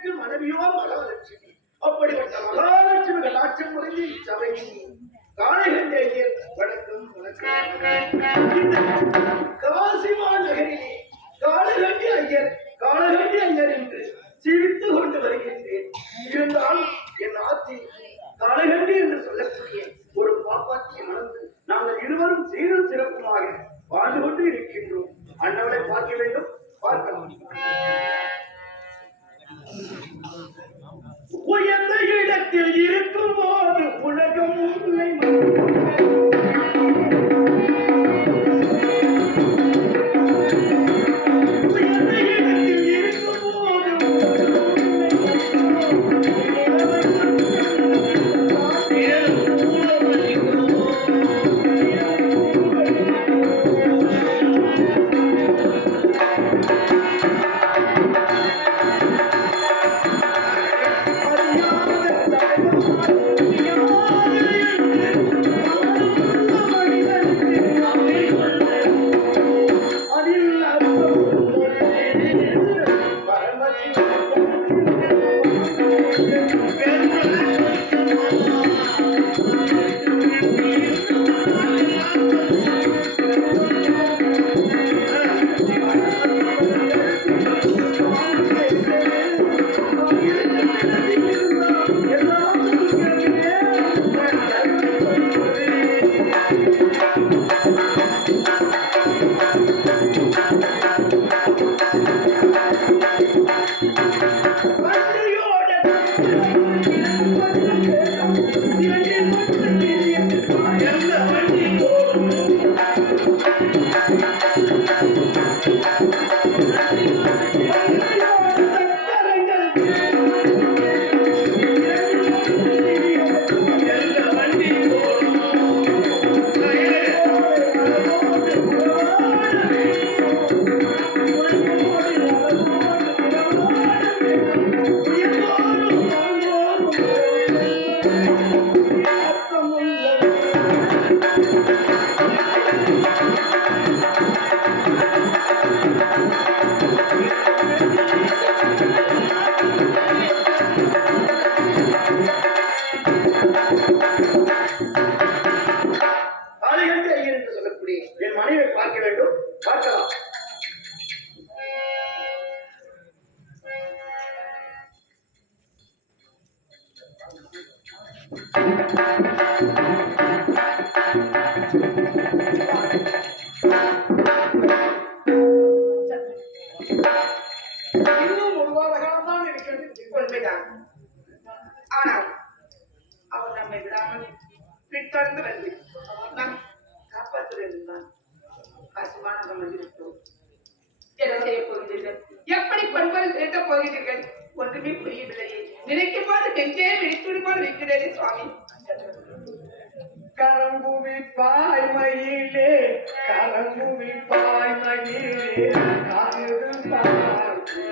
மகாவிஷ்ணுக்கு மனைவியோ மகாலட்சுமி. அப்படிப்பட்ட மகாலட்சுமி கலாட்சம் புரிந்து இச்சபையின் காளைகண்டேயே வணக்கம் வணக்கம் காசிமா நகரிலே காளகண்டி ஐயர் காளகண்டி ஐயர் என்று ஜீவித்து கொண்டு வருகின்றேன். இருந்தால் என் ஆட்சி காளகண்டி என்று சொல்லக்கூடிய ஒரு பாப்பாத்தியை மறந்து நாங்கள் இருவரும் சீரும் சிறப்புமாக வாழ்ந்து கொண்டு இருக்கின்றோம். அண்ணவனை பார்க்க வேண்டும் பார்க்க முடியும். உயர்ந்த இடத்தில் இருக்கும் போது உலகம் உண்மை போகிறீர்கள் ஒன்றுமே புரியவில்லையே நினைக்குமாறு நெஞ்சே விழித்துடுமாறு இருக்கிறதே சுவாமி. கரம்புவி பாய்மையிலே கரம்புவி பாய்மையிலே காது பார்த்து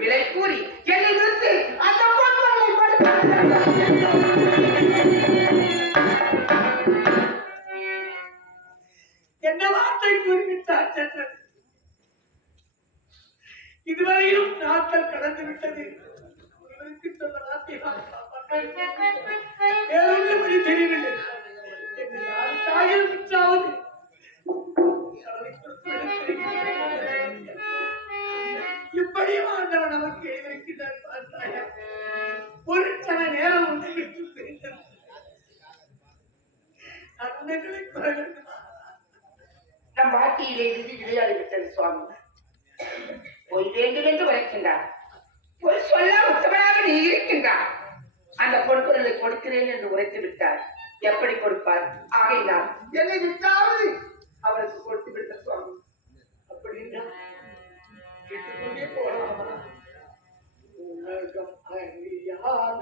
primera el Curi. ¿Quién le அந்த பொன்பொருளை கொடுக்கிறேன் என்று உரைத்து விட்டார். எப்படி கொடுப்பார்? ஆகையினால் என்னை விட்டாவது. அவருக்கு கொடுத்து விட்ட சுவாமி. அப்படின்னா கேட்டுக்கொண்டே போனாமா உலகம் அறியாத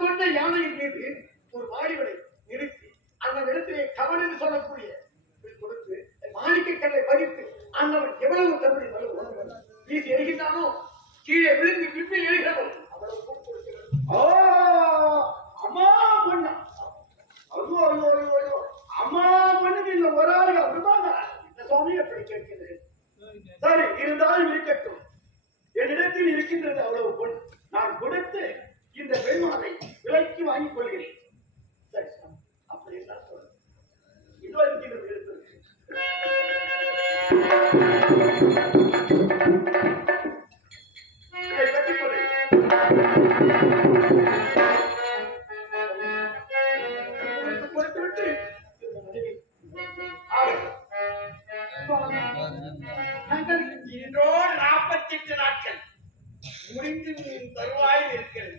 கொண்ட யானையின் மீது ஒரு மாடிவனை நிறுத்தி அந்த இடத்திலே கவன் என்று சொல்லக்கூடிய இதை கொடுத்து மாணிக்க கல்லை பறித்து அந்தவன் எவ்வளவு தன்னுடைய வலு வீசி எறிகின்றானோ கீழே விழுந்து விம்மி எழுகிறவன் அவ்வளவு ஓ அம்மா பொண்ணு. ஐயோ ஐயோ ஐயோ ஐயோ. அம்மா பொண்ணுக்கு இந்த ஒரு ஆளு அப்படிதான் இந்த சுவாமி எப்படி கேட்கிறது. சரி இருந்தாலும் இருக்கட்டும். என்னிடத்தில் இருக்கின்றது அவ்வளவு பொன். நான் கொடுத்து இந்த பெண்மனதை விலைக்கு வாங்கிக் கொள்கிறேன். சரி அப்படி என்ன சொல்லுங்க இதோ இருக்கின்றது நாற்பத்தி எட்டு நாட்கள் முடிந்து தருவாயில் இருக்க இந்த மனைவி ஆகட்டும். சுவாமி, நாங்கள் இன்றோடு நாற்பத்தெட்டு நாட்கள் முடிந்து நீ தருவாயில் இருக்கிறது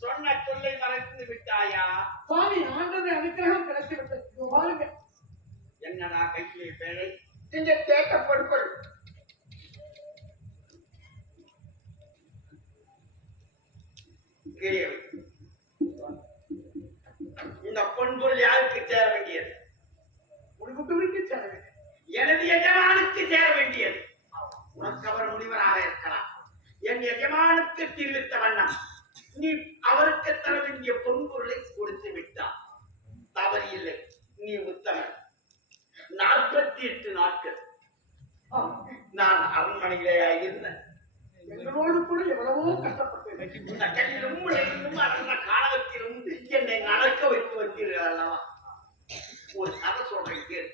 சொன்ன சொல்லை மறைத்து விட்டாயா சுவாமி ஆண்டவரை அனுக்கிரகம் கிடைத்துவிட்டது இதோ பாருங்க என்னடா கையிலே பேழை நீங்க கேட்ட பொருட்கள் கீழே வை. இந்த பொன்பொருள் யாருக்கு சேர வேண்டியது முடிவுக்கு சேர வேண்டும் எனது எஜமானுக்கு சேர வேண்டியது உனக்கு அவர் முனிவராக இருக்கலாம் என் எஜமானுக்கு தெரிவித்த வண்ணம் நீ அவருக்கு தர வேண்டிய பொன்பொருளை கொடுத்து விட்டார் தவறு இல்லை நீ உத்தமன் நாற்பத்தி எட்டு நாட்கள் நான் அரண்மனையிலே இருந்தேன் எங்களோடு கூட எவ்வளவோ கஷ்டப்பட்டேன் கல்லிலும் முளையிலும் அடர்ந்த காலகத்திலும் என்னை நடக்க வைத்து வந்தீர்கள் ஒரு கதை சொல்றேன் கேளு.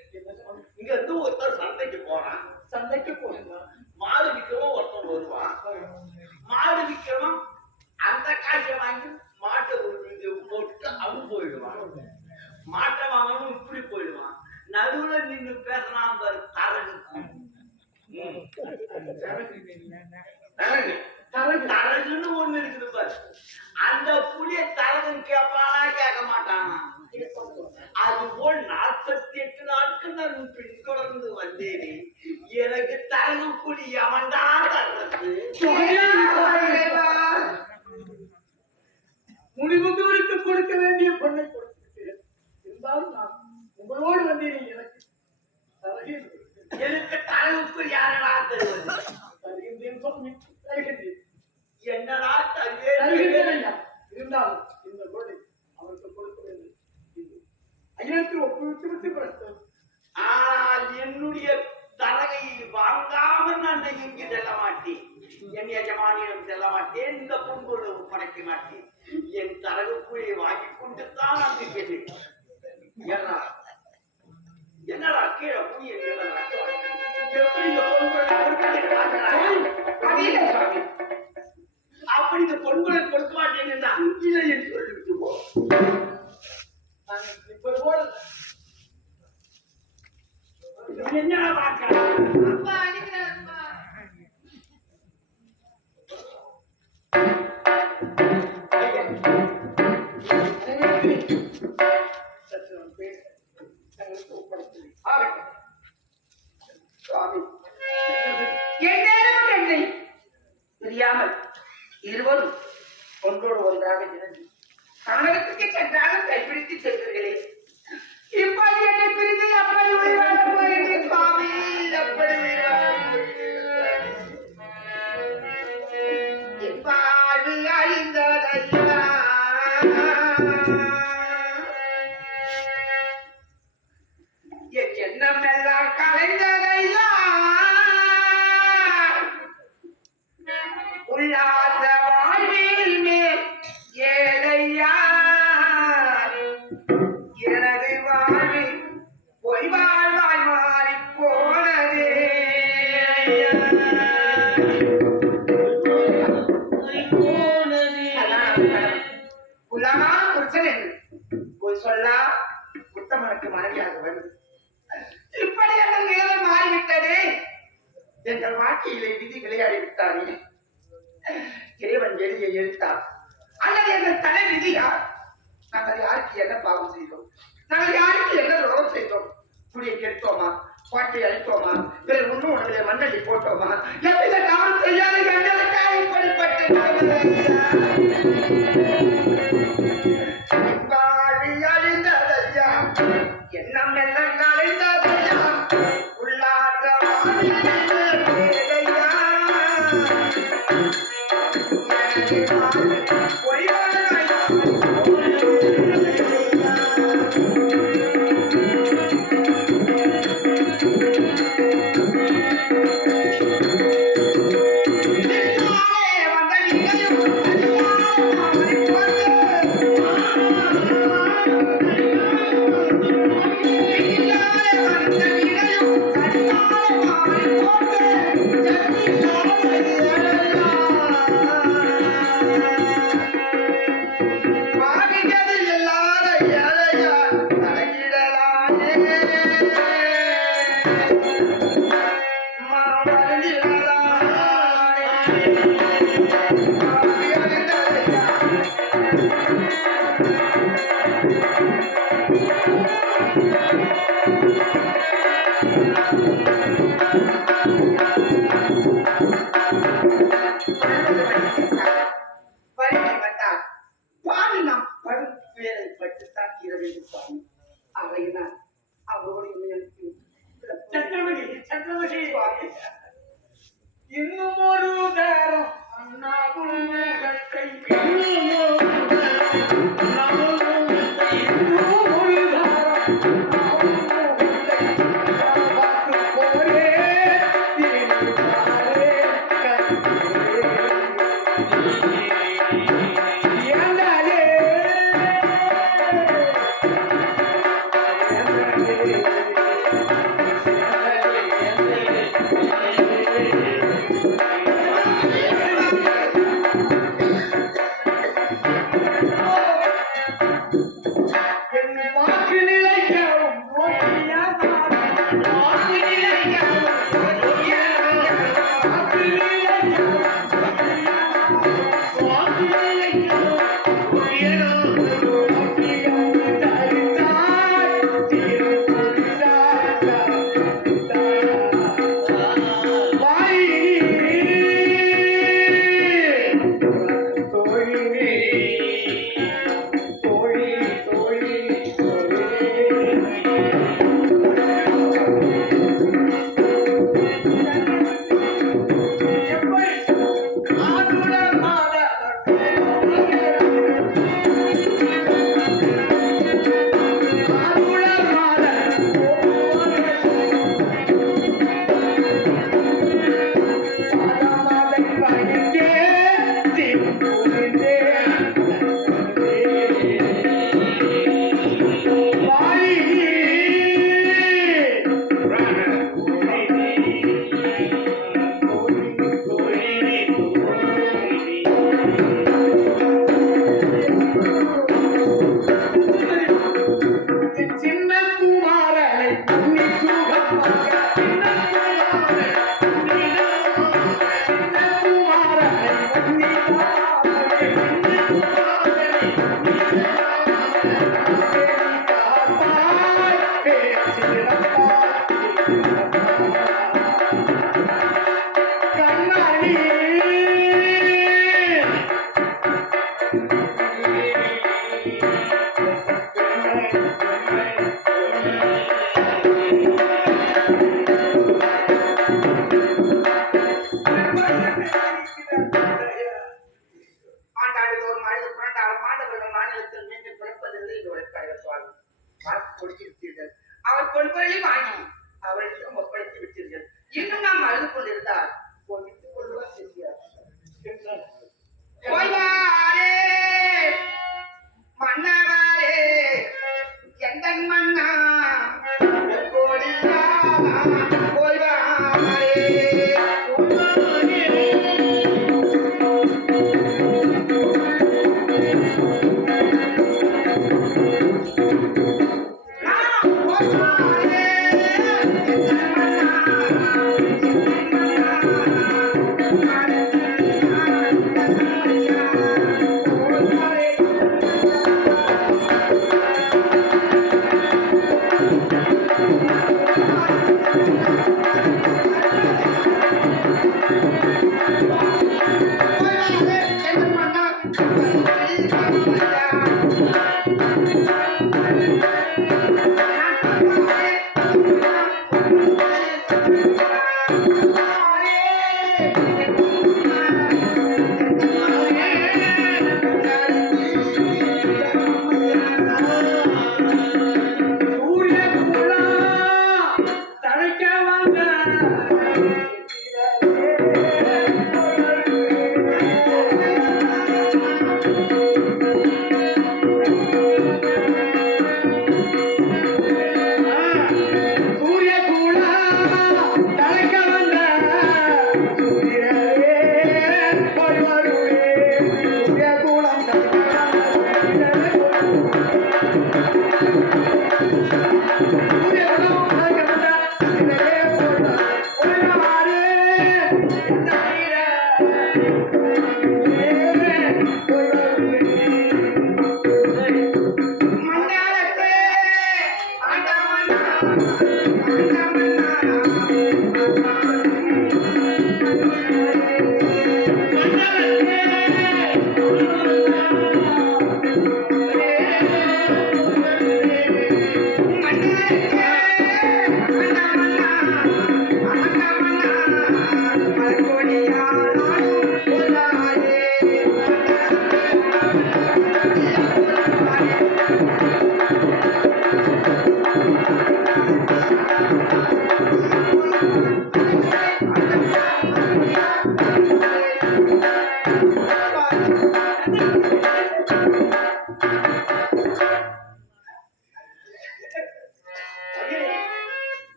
இங்க இருந்து ஒருத்தர் சந்தைக்கு போறான் சந்தைக்கு போயிருந்தான் மாடு விற்கிறவன் ஒருத்தன் வருவான் மாடு விற்கிறவன் அந்த காசை வாங்கி மாட்டை போட்டு அவன் போயிடுவான் மாட்டை வாங்கணும் இப்படி போயிடுவான் நடுவுல நின்னு பேசினான் பாரு தரகு. தரகுன்னு ஒண்ணு இருக்குது பாரு. அந்த புளிய தரகுன்னு கேட்பானா கேட்க மாட்டானா? அது போல் நாற்பத்தி எட்டு நாட்கள் நான் பின்தொடர்ந்து வந்தேனே. எனக்கு தரகு புலி அவன்டா தர்றது முடிவுக்கு கொடுக்க வேண்டிய பொண்ணை உங்களோடு வந்தேன் எனக்கு தரகு எனக்கு தரகு புலி யாரடா தருவது தருகின்றேன் சொல்லி தருகின்றேன் என்னடா தருகின்றேன் தருவேன் ஐயா இருந்தாலும் இந்த பொருளை அவருக்கு கொடுக்க வேண்டும் இது ஐயத்தில் ஒப்புவித்து பிறகு ஆனால் என்னுடைய தரகை வாங்காமல் நான் எங்கு செல்ல மாட்டேன். என் எஜமானியிடம் செல்ல மாட்டேன். இந்த பொங்கல் படைக்க மாட்டேன். என் தரகு புலியை வாங்கி கொண்டு தான் நான் கேட்டேன் என்னடா கீழே சுவாமி அப்படி இந்த பொங்கலை கொடுக்க மாட்டேன்னு இல்லை என்று சொல்லிவிட்டு போ என்னடா பார்க்கிறேன்? தங்களுக்கு ஒப்படைக்கிறேன் ஆகட்டும். சுவாமி எந்நேரமும் என்னை தெரியாமல் இருவரும் ஒன்றோடு ஒன்றாக இருந்து சமயத்துக்கு சென்றாலும் கைப்பிடித்து செல்வீர்களே இப்படி என்னை பிரிந்து எப்படி உயிராட போகிறேன் சுவாமி எப்படி குடியை கெடுத்தோமா பாட்டை அழித்தோமா பிறர் உண்மை உணவுகளை போட்டோமா? எவ்வித நான் செய்யாத எங்களுக்காக இப்படிப்பட்டு நடந்தது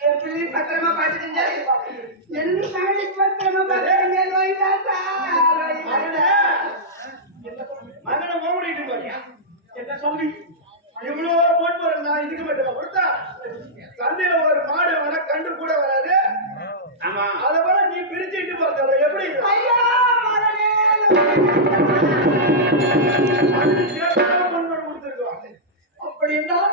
என் பத்திரமா பாத்துக்கங்க என்ன ஃபேமிலி பத்திரமா பாத்துக்கங்க லோயிதாசா மகனை மோடிட்டு போறியா என்ன சொல்லி? இவ்வளோ போட்டு போறேன் இதுக்கு மட்டும்? கொடுத்தா? சந்தையில ஒரு மாடு வர கண்டு கூட வராது. ஆமா. அதை போல நீ பிரிச்சுட்டு பார்க்கற எப்படி? அப்படி என்றால்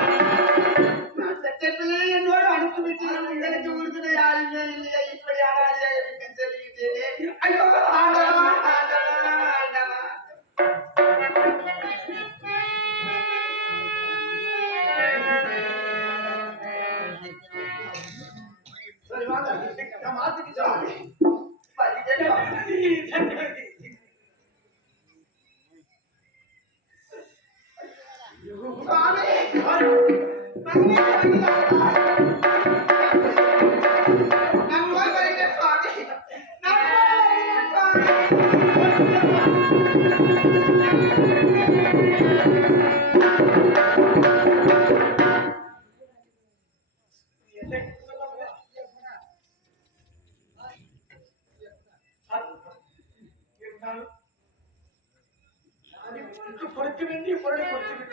ಕೊಡ್ತೀವಿ